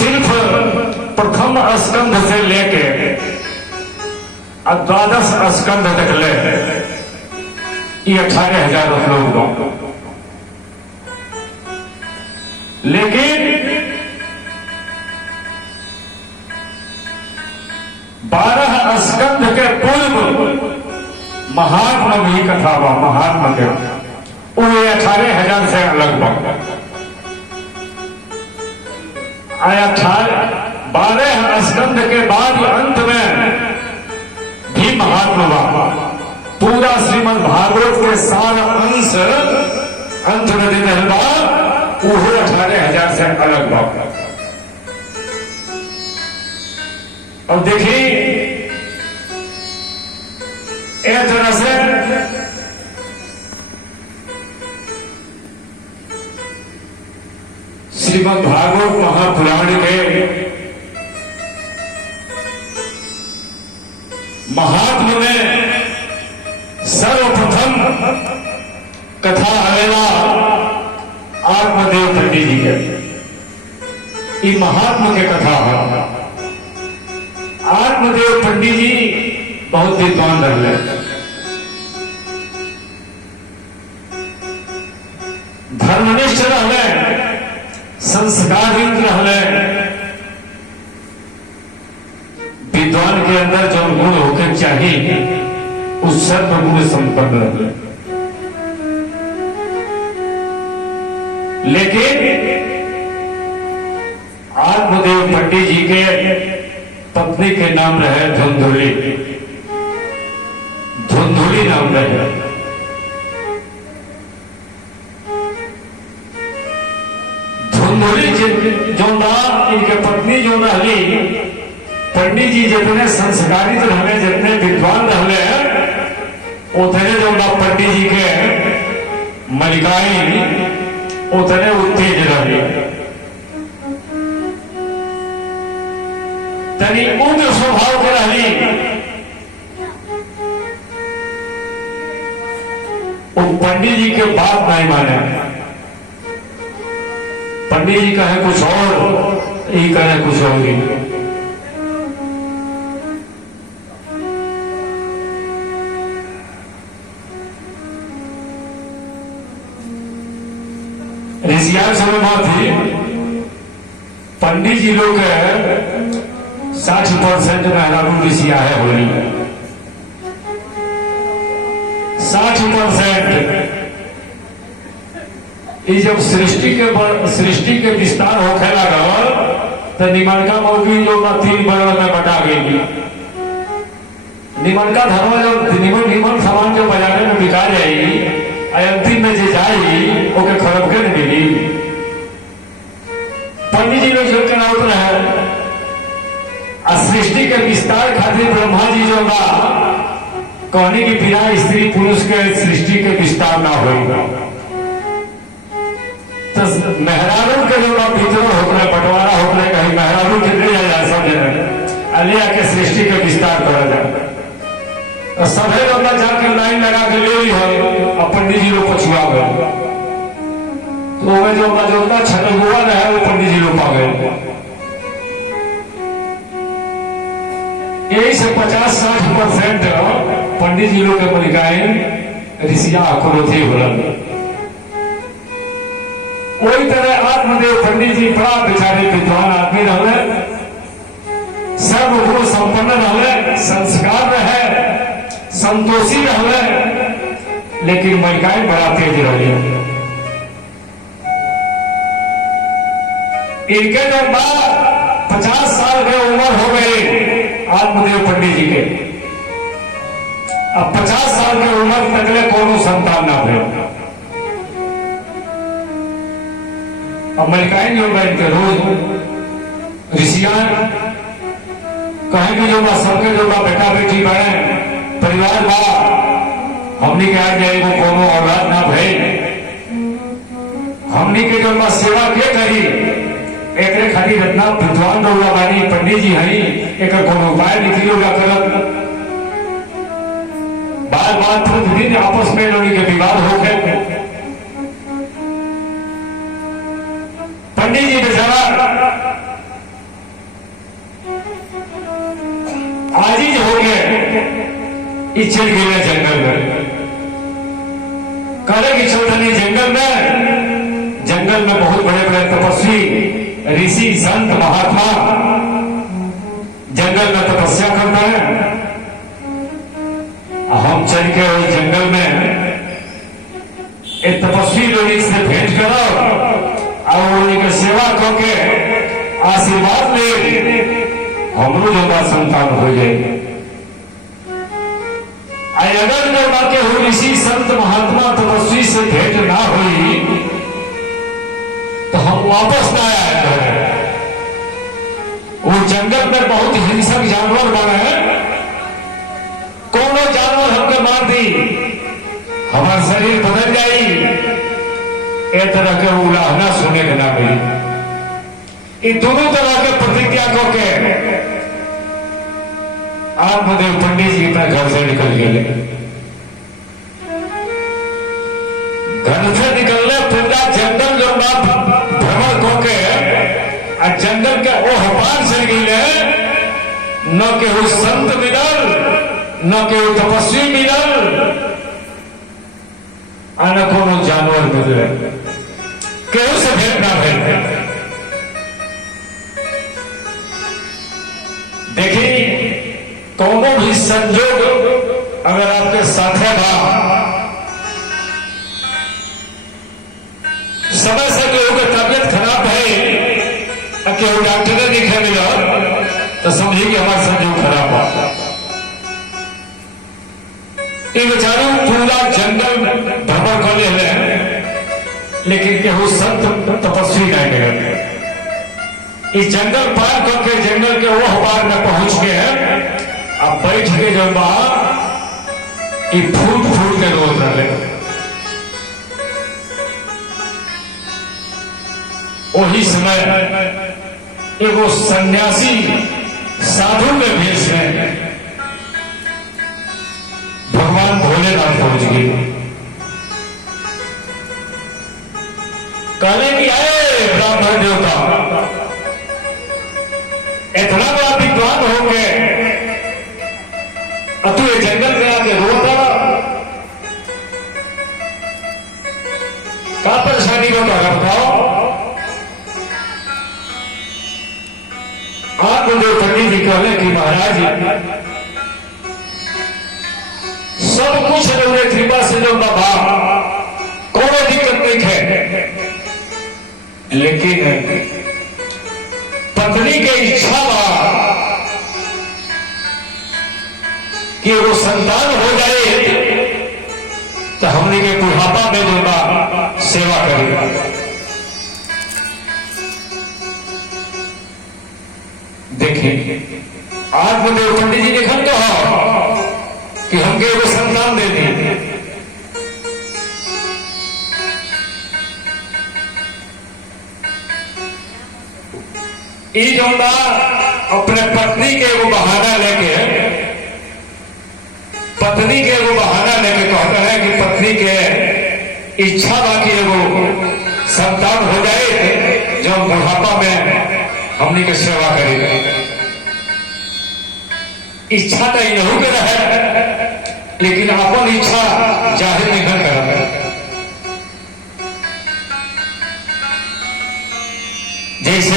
सिर्फ प्रथम स्कंध से लेके द्वादश स्कंध तक ले ये 18,000 श्लोक, लेकिन 12 स्कंध के पूर्व महात्मा की कथा हुआ, महात्मा के वो 18,000 से लगभग आया। 12 स्कंध के बाद अंत में भी महात्मा हुआ। पूरा श्रीमद् भागवत के सारा अंश अंत में देने के बाद वो 18,000 से अलग हुआ। अब देखिए एक तरह से श्रीमद् भागवत महापुराण के महात्मा में सर्वप्रथम कथा आवेला आत्मदेव पंडित जी के। ये महात्मा के कथा है। आत्मदेव पंडित जी बहुत विद्वान रहे, धर्मनिष्ठ रहे, संस्कारित रहे। विद्वान के अंदर जो गुण होकर चाहिए उस सर्व गुण संपन्न रहे। लेकिन आत्मदेव पंडित जी के पत्नी के नाम रहे धुंधुली। धुंधुली नाम रहे। धुंधुली जो ना इनके पत्नी जो रही, पंडित जी जितने संस्कारित रहे, जितने विद्वान रहे, उतने जो ना पंडित जी के मलिकाई उतने उत्तेज रहे। तनी उग्र स्वभाव के रही। वो पंडित जी के बात नहीं माने। पंडित जी कहे कुछ और, ये कहे कुछ और ही। ऋषियार समय बात थी, पंडित जी लोग 60% मेहरारू ऋषिया है होली। 60%। जब सृष्टि के विस्तार होखे लागल तो निमनका मौगी जो 3 वर्ग में बटा गई। निमनका धर्म जो निमन सामान जो बाजारे में बिका जाएगी, अंतिम में जो जाएगी ओके खरब के नहीं मिली। पंडित जी लोग जो करावत रहे, सृष्टि के विस्तार खातिर ब्रह्मा जी जो बा कहने की बिना स्त्री पुरुष के सृष्टि के विस्तार ना होगा। तो मेहरारू के जो विद्रोह होकर बंटवारा होकर कहीं मेहरारू के ले जाए सब जगह ले आके सृष्टि के विस्तार करा जाए। तो सभी लोग जाकर लाइन लगा के ले ली हो, और पंडित जी लोग पछुआ गए। तो वो जो छठगुआ रहे वो पंडित जी लोग पा गए। यही से 50-60% पंडित जी लोग के मलिकाएं ऋषिया क्रोधी हो रहे। वही तरह आत्मदेव पंडित जी बड़ा बेचारे विद्वान आदमी रहे, सर्वगुण संपन्न रहे, संस्कार रहे, संतोषी रहे, लेकिन मलिकाएं बड़ा तेज रही। इनके जब 50 साल के उम्र हो गई आत्मदेव पंडित जी के, अब 50 साल के उम्र तकले कोनो संतान ना थे। अब मलिकाएं जो इनके रोज ऋषियां कहेंगे जो सबके जो बेटा बेटी बने परिवार बा, हमनी के आ जाए वो कोनो औलाद ना भई, हमनी के जो सेवा के करी एक खाली रत्ना विद्वान लोग बानी पंडित जी हई एक कोनो उपाय निकली होगा करत। बार प्रतिदिन आपस में लोग के विवाद हो गए। पंडित जी बेचारा ये चल गए जंगल में। कहले कि चौधरी जंगल में बहुत बड़े बड़े तपस्वी ऋषि संत महात्मा जंगल में तपस्या करते हैं। हम चल के उस जंगल में एक तपस्वी लोग से भेंट करो और उनकी सेवा करके आशीर्वाद ले हमरो जो संतान हो जाए। अगर जो बाकी हो ऋषि संत महात्मा तपस्वी से भेंट ना हुई तो हम वापस ना आए। वो जंगल में बहुत हिंसक जानवर बने, कोनो जानवर हमने मार दी हमारा शरीर बदल जाई। एक तरह के उलाहना सुने के ना मिली। ये दोनों तरह के प्रतिज्ञा को के आत्मदेव पंडित जी अपने घर से निकल गए। घर से निकलने पूरा जंगल जो भ्रमण को के जंगल के ओह पार से गए। न के वो संत मिलल, न के वो तपस्वी मिलल, न कोनो जानवर मिले, केहू से भेंट ना भेंट। देखिए कोनो भी संजोग अगर आपके साथ है ना, समय से जो तबियत खराब है कि वो डॉक्टर ने दिखे मिला तो समझिए कि हमारा संजोग खराब हुआ। ये बेचारे पूरा जंगल भ्रमण कर ले हैं, लेकिन केहू संत तपस्वी नहीं मिले। इस जंगल पार करके जंगल के वो पार में पहुंच गए। अब बैठ के जो फूट फूट के रोज रहे। वही समय एगो सन्यासी साधु के भेष में भगवान भोलेनाथ पहुंच गए। कहले कि आए ब्राह्मण देवता, इतना बड़ा विद्वान हो गए और तू ये जंगल में आके रोता, क्या परेशानी को क्या बताओ। आत्मदेव पंडित जी कहले कि महाराज सब कुछ रउरे कृपा से जो बाबा कोनो दिक्कत नहीं है, लेकिन पत्नी के इच्छा बा कि वो संतान हो जाए तो हमने के बुढ़ापा में जो बा सेवा करेगा। देखिए आत्मदेव पंडित जी लिखन तो कि हमके वो संतान दे दी। जो अपने पत्नी के वो बहाना लेके कहते हैं कि पत्नी के इच्छा बाकी वो संतान हो जाए जो बुढ़ापा में हमनी के सेवा करेगा। इच्छा तो नहीं कर रहा है, लेकिन अपन इच्छा जाहिर नहीं कर रहा है। जैसे